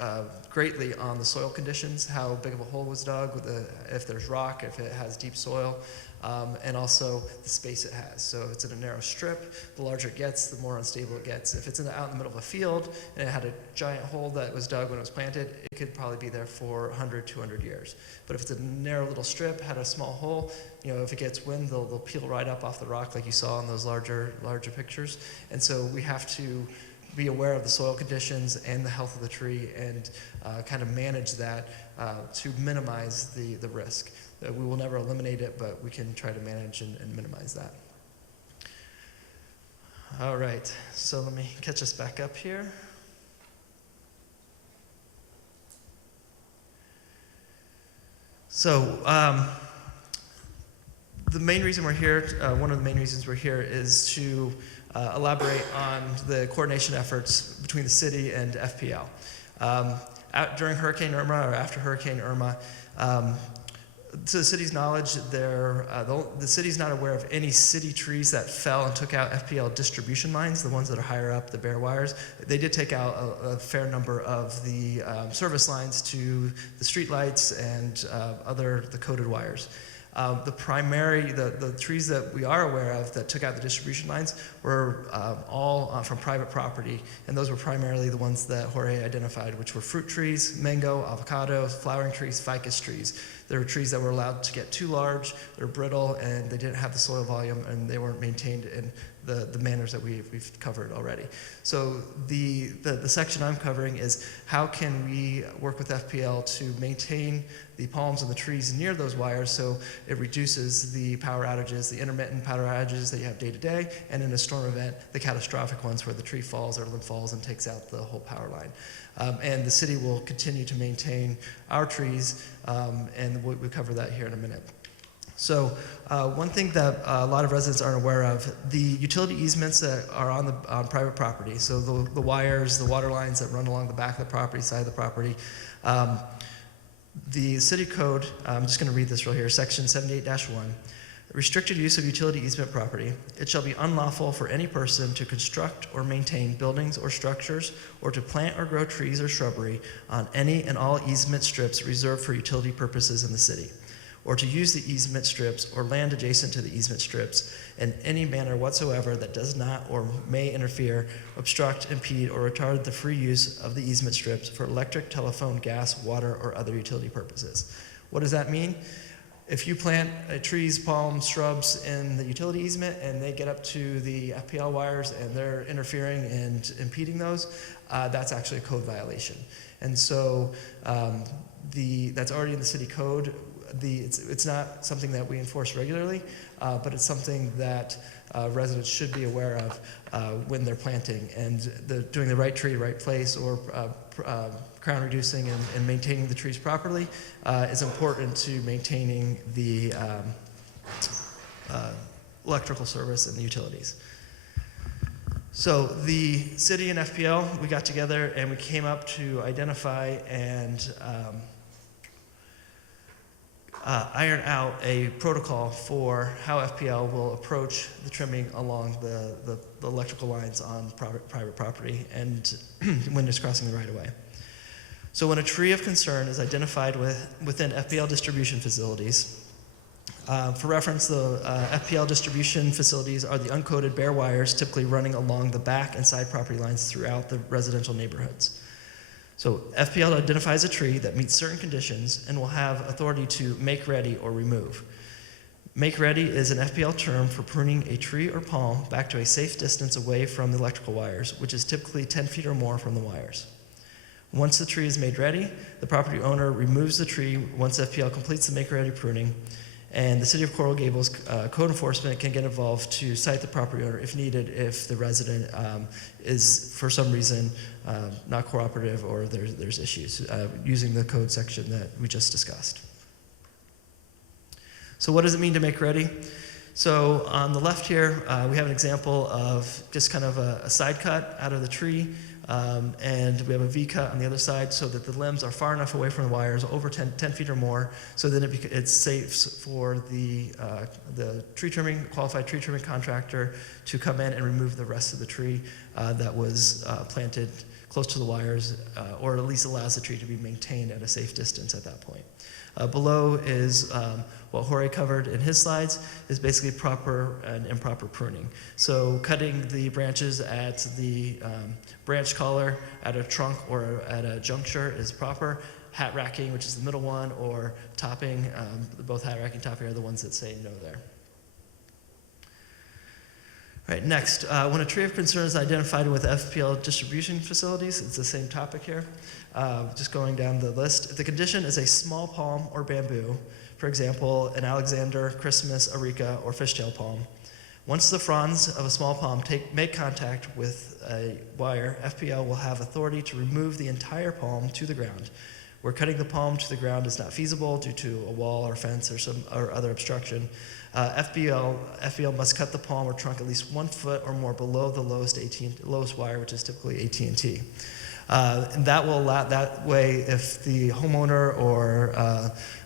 greatly on the soil conditions, how big of a hole was dug, if there's rock, if it has deep soil, and also the space it has. So if it's in a narrow strip, the larger it gets, the more unstable it gets. If it's out in the middle of a field and it had a giant hole that was dug when it was planted, it could probably be there for 100, 200 years. But if it's a narrow little strip, had a small hole, if it gets wind, they'll peel right up off the rock like you saw in those larger pictures. And so we have to be aware of the soil conditions and the health of the tree and kind of manage that to minimize the risk. We will never eliminate it, but we can try to manage and minimize that. All right, so let me catch us back up here. So the main reason we're here, one of the main reasons we're here is to elaborate on the coordination efforts between the city and FPL. During Hurricane Irma or after Hurricane Irma, to the city's knowledge, the city's not aware of any city trees that fell and took out FPL distribution lines, the ones that are higher up, the bare wires. They did take out a fair number of the service lines to the street lights and the coded wires. The trees that we are aware of that took out the distribution lines were all from private property, and those were primarily the ones that Jorge identified, which were fruit trees, mango, avocado, flowering trees, ficus trees. There were trees that were allowed to get too large, they're brittle, and they didn't have the soil volume, and they weren't maintained in the manners that we've covered already. So the section I'm covering is how can we work with FPL to maintain the palms and the trees near those wires so it reduces the power outages, the intermittent power outages that you have day to day, and in a storm event, the catastrophic ones where the tree falls or limb falls and takes out the whole power line. And the city will continue to maintain our trees, and we'll cover that here in a minute. So one thing that a lot of residents aren't aware of, the utility easements that are on private property, so the wires, the water lines that run along the back of the property, side of the property, the city code, I'm just going to read this real here, section 78-1, restricted use of utility easement property. It shall be unlawful for any person to construct or maintain buildings or structures or to plant or grow trees or shrubbery on any and all easement strips reserved for utility purposes in the city, or to use the easement strips or land adjacent to the easement strips in any manner whatsoever that does not or may interfere, obstruct, impede, or retard the free use of the easement strips for electric, telephone, gas, water, or other utility purposes. What does that mean? If you plant trees, palms, shrubs in the utility easement and they get up to the FPL wires and they're interfering and impeding those, that's actually a code violation. And so that's already in the city code. It's not something that we enforce regularly, but it's something that residents should be aware of when they're planting and doing the right tree, right place, or crown reducing and maintaining the trees properly is important to maintaining the electrical service and the utilities. So the city and FPL, we got together and we came up to identify and iron out a protocol for how FPL will approach the trimming along the electrical lines on private property and when it's crossing the right of way. So when a tree of concern is identified within FPL distribution facilities, for reference, the FPL distribution facilities are the uncoated bare wires typically running along the back and side property lines throughout the residential neighborhoods. So FPL identifies a tree that meets certain conditions and will have authority to make ready or remove. Make ready is an FPL term for pruning a tree or palm back to a safe distance away from the electrical wires, which is typically 10 feet or more from the wires. Once the tree is made ready, the property owner removes the tree once FPL completes the make ready pruning, And the City of Coral Gables code enforcement can get involved to cite the property owner if needed, if the resident is for some reason not cooperative or there's issues, using the code section that we just discussed. So what does it mean to make ready? So on the left here, we have an example of just kind of a side cut out of the tree, and we have a V cut on the other side so that the limbs are far enough away from the wires, over 10 feet or more, so that it's safe for the tree trimming, qualified tree trimming contractor to come in and remove the rest of the tree that was planted close to the wires, or at least allows the tree to be maintained at a safe distance at that point. Below is what Jorge covered in his slides, is basically proper and improper pruning. So cutting the branches at the branch collar, at a trunk, or at a juncture is proper. Hat racking, which is the middle one, or topping, both hat racking and topping are the ones that say no there. All right, next, when a tree of concern is identified with FPL distribution facilities, it's the same topic here. Just going down the list. If the condition is a small palm or bamboo, for example, an Alexander, Christmas, Areca, or fishtail palm, once the fronds of a small palm make contact with a wire, FPL will have authority to remove the entire palm to the ground. Where cutting the palm to the ground is not feasible due to a wall or fence or other obstruction, FPL must cut the palm or trunk at least 1 foot or more below the lowest wire, which is typically AT&T. And that will allow, that way, if the homeowner or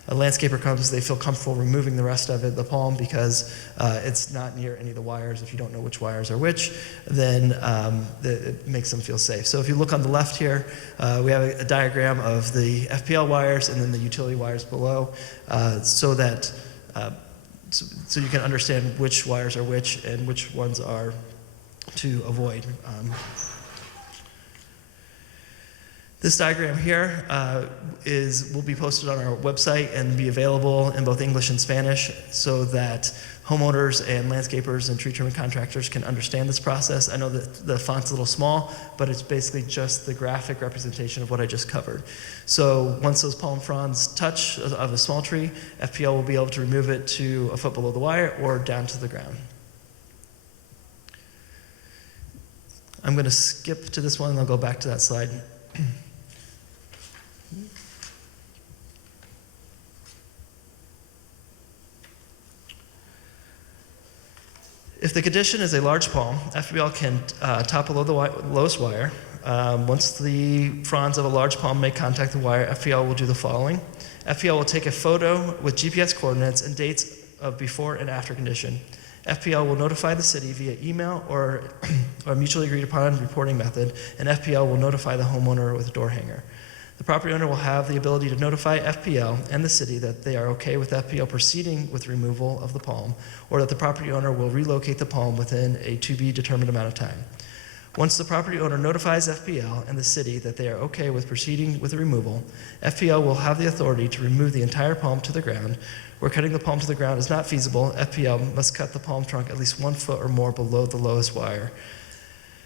a landscaper comes, they feel comfortable removing the rest of it, the palm, because it's not near any of the wires. If you don't know which wires are which, then it makes them feel safe. So if you look on the left here, we have a diagram of the FPL wires and then the utility wires below, so that so you can understand which wires are which and which ones are to avoid. This diagram here will be posted on our website and be available in both English and Spanish so that homeowners and landscapers and tree trimming contractors can understand this process. I know that the font's a little small, but it's basically just the graphic representation of what I just covered. So once those palm fronds touch of a small tree, FPL will be able to remove it to a foot below the wire or down to the ground. I'm going to skip to this one and I'll go back to that slide. If the condition is a large palm, FPL can top below the lowest wire. Once the fronds of a large palm make contact with the wire, FPL will do the following. FPL will take a photo with GPS coordinates and dates of before and after condition. FPL will notify the city via email or a mutually agreed upon reporting method, and FPL will notify the homeowner with a door hanger. The property owner will have the ability to notify FPL and the city that they are okay with FPL proceeding with removal of the palm, or that the property owner will relocate the palm within a to-be-determined amount of time. Once the property owner notifies FPL and the city that they are okay with proceeding with the removal, FPL will have the authority to remove the entire palm to the ground. Where cutting the palm to the ground is not feasible, FPL must cut the palm trunk at least 1 foot or more below the lowest wire.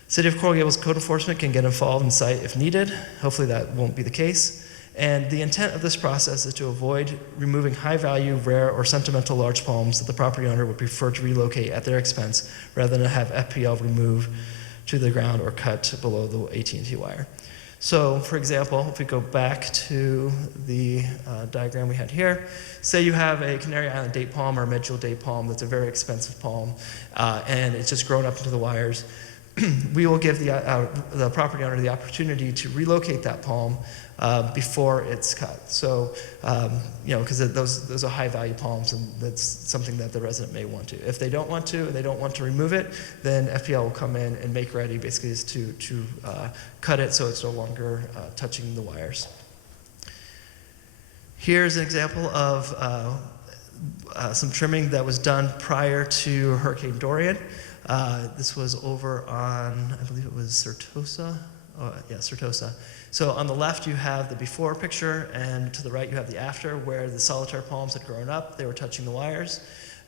City of Coral Gables code enforcement can get involved in site if needed. Hopefully that won't be the case. And the intent of this process is to avoid removing high-value, rare, or sentimental large palms that the property owner would prefer to relocate at their expense rather than have FPL remove to the ground or cut below the AT&T wire. So, for example, if we go back to the diagram we had here, say you have a Canary Island date palm or a medjool date palm that's a very expensive palm, and it's just grown up into the wires. We will give the property owner the opportunity to relocate that palm before it's cut. So, because those are high-value palms, and that's something that the resident may want to. If they don't want to, and they don't want to remove it, then FPL will come in and make ready, basically, is to cut it so it's no longer touching the wires. Here's an example of some trimming that was done prior to Hurricane Dorian. This was over on, I believe it was Certosa. Certosa. So on the left you have the before picture, and to the right you have the after, where the solitaire palms had grown up. They were touching the wires.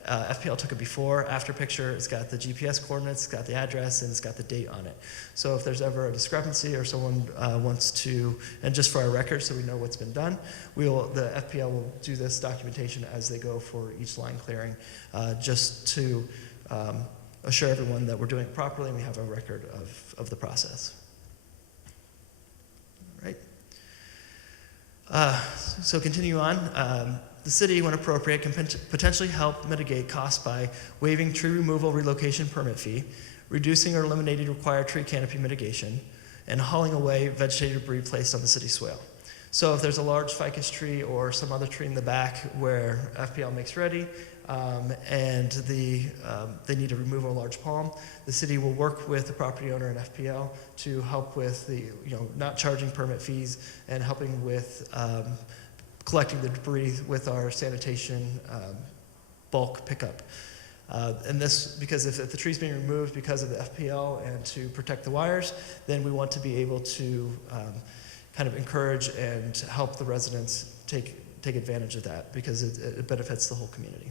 FPL took a before, after picture. It's got the GPS coordinates, it's got the address, and it's got the date on it. So if there's ever a discrepancy or someone wants to, and just for our record so we know what's been done, the FPL will do this documentation as they go for each line clearing, just to assure everyone that we're doing it properly and we have a record of the process. Right? So continue on. The city, when appropriate, can potentially help mitigate costs by waiving tree removal relocation permit fee, reducing or eliminating required tree canopy mitigation, and hauling away vegetative debris placed on the city swale. So if there's a large ficus tree or some other tree in the back where FPL makes ready, and they need to remove a large palm, the city will work with the property owner and FPL to help with the, not charging permit fees and helping with collecting the debris with our sanitation bulk pickup. And this, because if the tree's being removed because of the FPL and to protect the wires, then we want to be able to kind of encourage and help the residents take advantage of that because it benefits the whole community.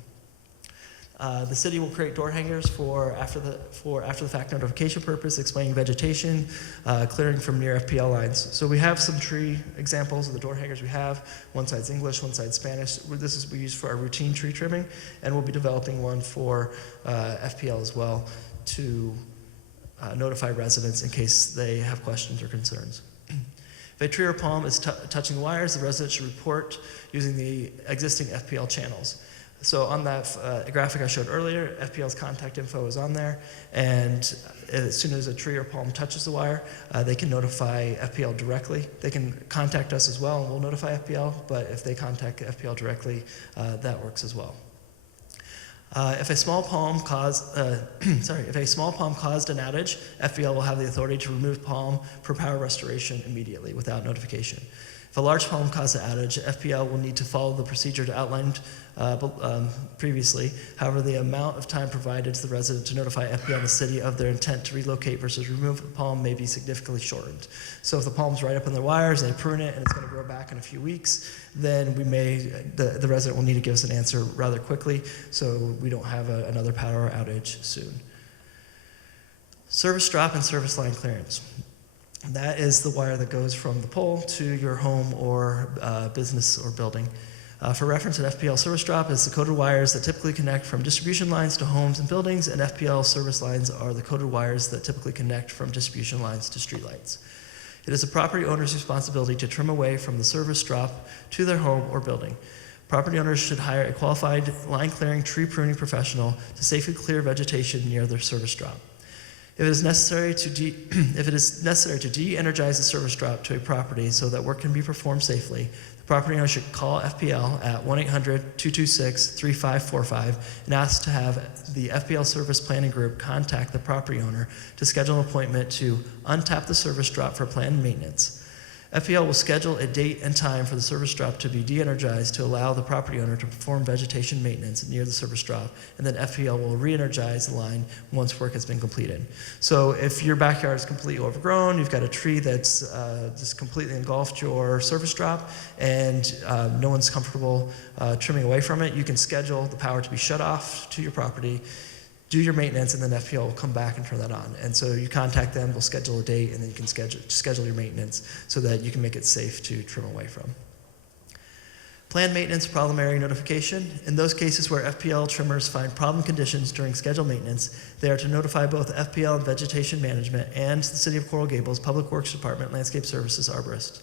The city will create door hangers for after the fact notification purpose, explaining vegetation, clearing from near FPL lines. So we have some tree examples of the door hangers we have. One side's English, one side's Spanish. This is we use for our routine tree trimming, and we'll be developing one for FPL as well to notify residents in case they have questions or concerns. If a tree or palm is touching the wires, the resident should report using the existing FPL channels. So on that graphic I showed earlier, FPL's contact info is on there, and as soon as a tree or palm touches the wire, they can notify FPL directly. They can contact us as well, and we'll notify FPL, but if they contact FPL directly, that works as well. If a small palm caused an outage, FPL will have the authority to remove palm for power restoration immediately without notification. If a large palm caused an outage, FPL will need to follow the procedure outlined previously. However, the amount of time provided to the resident to notify FPL and the city of their intent to relocate versus remove the palm may be significantly shortened. So if the palm's right up in the wires and they prune it and it's going to grow back in a few weeks, then the resident will need to give us an answer rather quickly so we don't have another power outage soon. Service drop and service line clearance. That is the wire that goes from the pole to your home or business or building. For reference, an FPL service drop is the coded wires that typically connect from distribution lines to homes and buildings, and FPL service lines are the coded wires that typically connect from distribution lines to streetlights. It is the property owner's responsibility to trim away from the service drop to their home or building. Property owners should hire a qualified line clearing tree pruning professional to safely clear vegetation near their service drop. If it is necessary to de-energize the service drop to a property so that work can be performed safely, the property owner should call FPL at 1-800-226-3545 and ask to have the FPL Service Planning Group contact the property owner to schedule an appointment to untap the service drop for planned maintenance. FPL will schedule a date and time for the service drop to be de-energized to allow the property owner to perform vegetation maintenance near the service drop, and then FPL will re-energize the line once work has been completed. So if your backyard is completely overgrown, you've got a tree that's just completely engulfed your service drop, and no one's comfortable trimming away from it, you can schedule the power to be shut off to your property, do your maintenance, and then FPL will come back and turn that on. And so you contact them, we'll schedule a date, and then you can schedule your maintenance so that you can make it safe to trim away from. Planned maintenance problem area notification. In those cases where FPL trimmers find problem conditions during scheduled maintenance, they are to notify both FPL and Vegetation Management and the City of Coral Gables Public Works Department Landscape Services Arborist.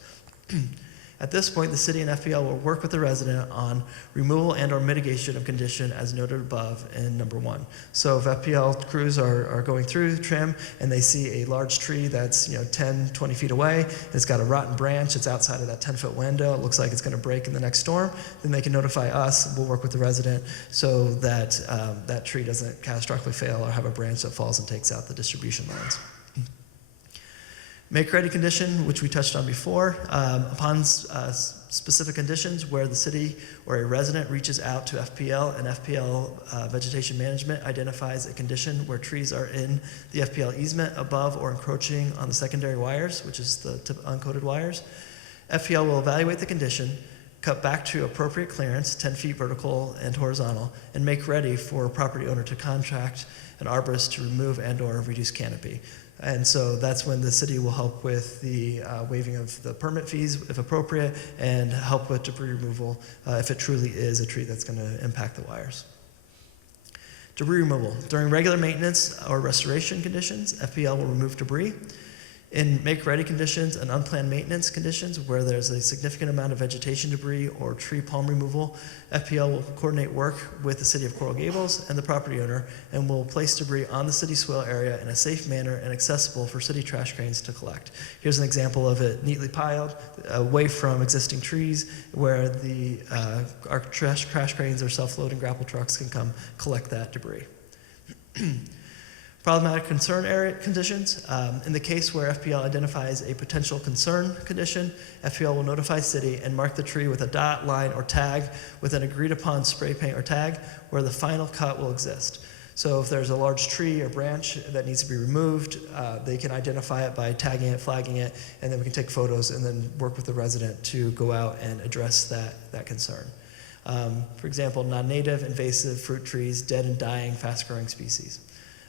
At this point, the city and FPL will work with the resident on removal and or mitigation of condition as noted above in number 1. So if FPL crews are going through trim and they see a large tree that's 10, 20 feet away, it's got a rotten branch, it's outside of that 10-foot window, it looks like it's going to break in the next storm, then they can notify us, we'll work with the resident so that that tree doesn't catastrophically fail or have a branch that falls and takes out the distribution lines. Make ready condition, which we touched on before, upon specific conditions where the city or a resident reaches out to FPL and FPL Vegetation Management identifies a condition where trees are in the FPL easement above or encroaching on the secondary wires, which is the uncoated wires. FPL will evaluate the condition, cut back to appropriate clearance, 10 feet vertical and horizontal, and make ready for a property owner to contract an arborist to remove and/or reduce canopy. And so that's when the city will help with the waiving of the permit fees, if appropriate, and help with debris removal if it truly is a tree that's going to impact the wires. Debris removal. During regular maintenance or restoration conditions, FPL will remove debris. In make-ready conditions and unplanned maintenance conditions where there's a significant amount of vegetation debris or tree palm removal, FPL will coordinate work with the City of Coral Gables and the property owner and will place debris on the city swale area in a safe manner and accessible for city trash cranes to collect. Here's an example of it neatly piled away from existing trees where our trash cranes or self-loading grapple trucks can come collect that debris. Problematic concern area conditions. In the case where FPL identifies a potential concern condition, FPL will notify city and mark the tree with a dot, line, or tag with an agreed upon spray paint or tag where the final cut will exist. So if there's a large tree or branch that needs to be removed, they can identify it by tagging it, flagging it, and then we can take photos and then work with the resident to go out and address that concern. For example, non-native, invasive fruit trees, dead and dying, fast-growing species.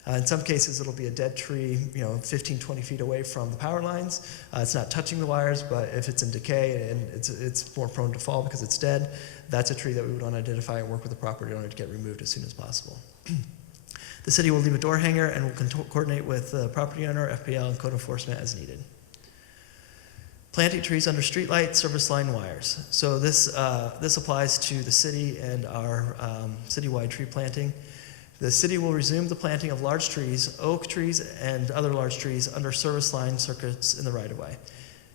In some cases, it'll be a dead tree, 15, 20 feet away from the power lines. It's not touching the wires, but if it's in decay and it's more prone to fall because it's dead, that's a tree that we would want to identify and work with the property owner to get removed as soon as possible. The city will leave a door hanger and will coordinate with the property owner, FPL, and code enforcement as needed. Planting trees under streetlight, service line wires. So this applies to the city and our citywide tree planting. The city will resume the planting of large trees, oak trees, and other large trees under service line circuits in the right-of-way.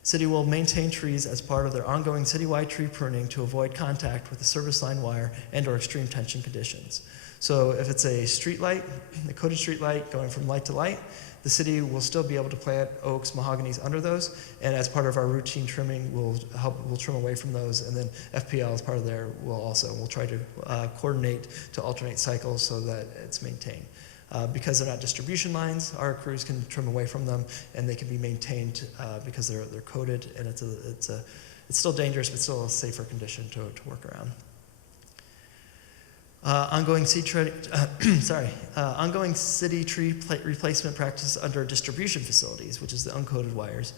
City will maintain trees as part of their ongoing citywide tree pruning to avoid contact with the service line wire and/or extreme tension conditions. So if it's a street light, a coated street light going from light to light, the city will still be able to plant oaks, mahoganies under those, and as part of our routine trimming, we'll trim away from those, and then FPL as part of there we'll try to coordinate to alternate cycles so that it's maintained. Because they're not distribution lines, our crews can trim away from them, and they can be maintained because they're coated, and it's still dangerous, but still a safer condition to work around. Ongoing city tree replacement practice under distribution facilities, which is the uncoated wires.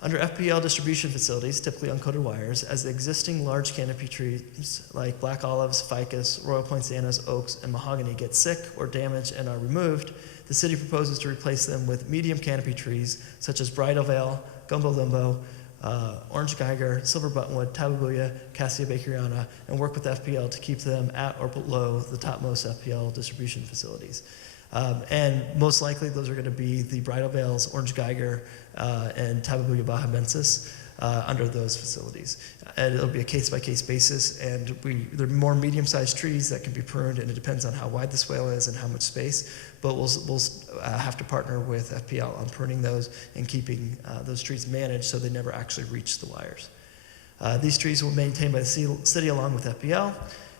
Under FPL distribution facilities, typically uncoated wires, as the existing large canopy trees like black olives, ficus, royal poinsettias, oaks, and mahogany get sick or damaged and are removed, the city proposes to replace them with medium canopy trees such as bridal veil, gumbo limbo, orange geiger, silver buttonwood, tababuya, cassia bakeriana, and work with FPL to keep them at or below the topmost FPL distribution facilities. And most likely those are going to be the bridal veils, orange geiger, and tababuya bahamensis under those facilities. And it'll be a case-by-case basis, and there are more medium-sized trees that can be pruned, and it depends on how wide the swale is and how much space, but we'll have to partner with FPL on pruning those and keeping those trees managed so they never actually reach the wires. These trees will be maintained by the city along with FPL.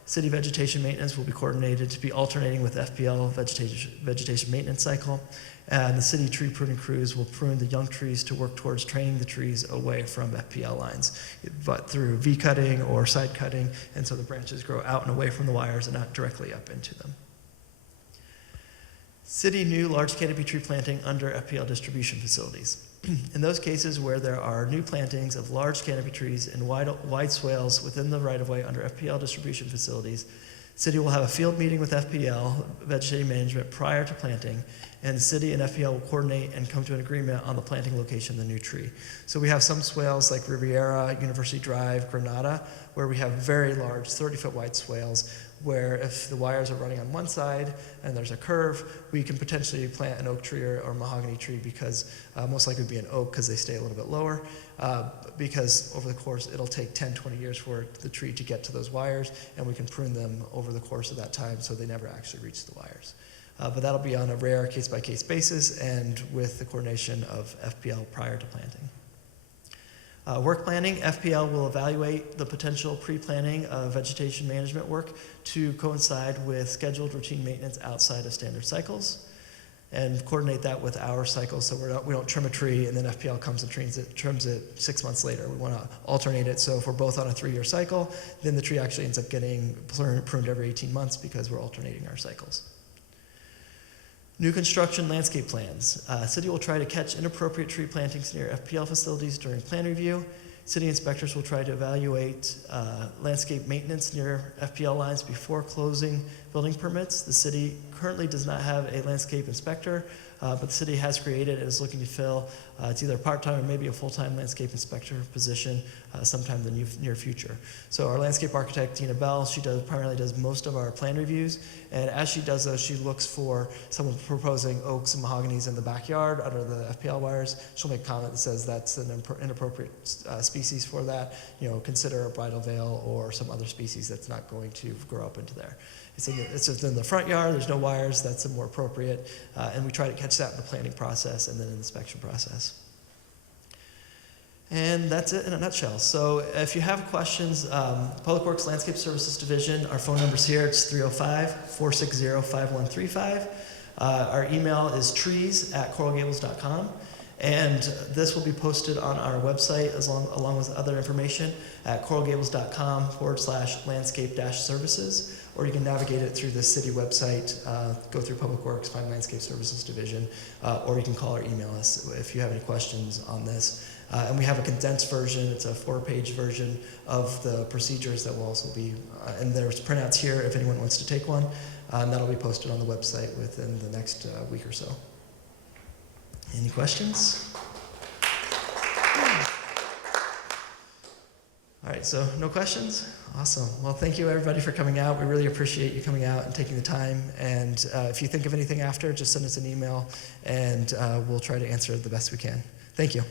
City vegetation maintenance will be coordinated to be alternating with FPL vegetation maintenance cycle. And the city tree pruning crews will prune the young trees to work towards training the trees away from FPL lines, but through V-cutting or side cutting, and so the branches grow out and away from the wires and not directly up into them. City new large canopy tree planting under FPL distribution facilities. In those cases where there are new plantings of large canopy trees in wide swales within the right-of-way under FPL distribution facilities, City will have a field meeting with FPL, vegetative management, prior to planting, and City and FPL will coordinate and come to an agreement on the planting location of the new tree. So we have some swales like Riviera, University Drive, Granada, where we have very large 30-foot wide swales where if the wires are running on one side and there's a curve, we can potentially plant an oak tree or mahogany tree because most likely it would be an oak because they stay a little bit lower. Because over the course, it'll take 10, 20 years for the tree to get to those wires, and we can prune them over the course of that time so they never actually reach the wires. But that'll be on a rare case-by-case basis and with the coordination of FPL prior to planting. Work planning, FPL will evaluate the potential pre-planning of vegetation management work to coincide with scheduled routine maintenance outside of standard cycles. and coordinate that with our cycle so we don't trim a tree and then FPL comes and trims it 6 months later. We want to alternate it, so if we're both on a 3-year cycle, then the tree actually ends up getting pruned every 18 months because we're alternating our cycles. New construction landscape plans. City will try to catch inappropriate tree plantings near FPL facilities during plan review. City inspectors will try to evaluate landscape maintenance near FPL lines before closing building permits. The city currently does not have a landscape inspector, but the city has created and is looking to fill. It's either a part-time or maybe a full-time landscape inspector position sometime in the near future. So our landscape architect, Tina Bell, she primarily does most of our plan reviews, and as she does those, she looks for someone proposing oaks and mahoganies in the backyard under the FPL wires. She'll make a comment that says that's an inappropriate species for that. Consider a bridal veil or some other species that's not going to grow up into there. It's in the front yard, there's no wires, that's more appropriate, and we try to catch that in the planning process and then in the inspection process. And that's it in a nutshell. So if you have questions, Public Works Landscape Services Division, our phone number's here, it's 305-460-5135. Our email is trees@coralgables.com. And this will be posted on our website along with other information at coralgables.com/landscape-services, or you can navigate it through the city website, go through Public Works, find Landscape Services Division, or you can call or email us if you have any questions on this. And we have a condensed version. It's a 4-page version of the procedures that will also be, and there's printouts here if anyone wants to take one, and that'll be posted on the website within the next week or so. Any questions? All right, so no questions? Awesome. Well, thank you everybody for coming out. We really appreciate you coming out and taking the time. And if you think of anything after, just send us an email and we'll try to answer it the best we can. Thank you.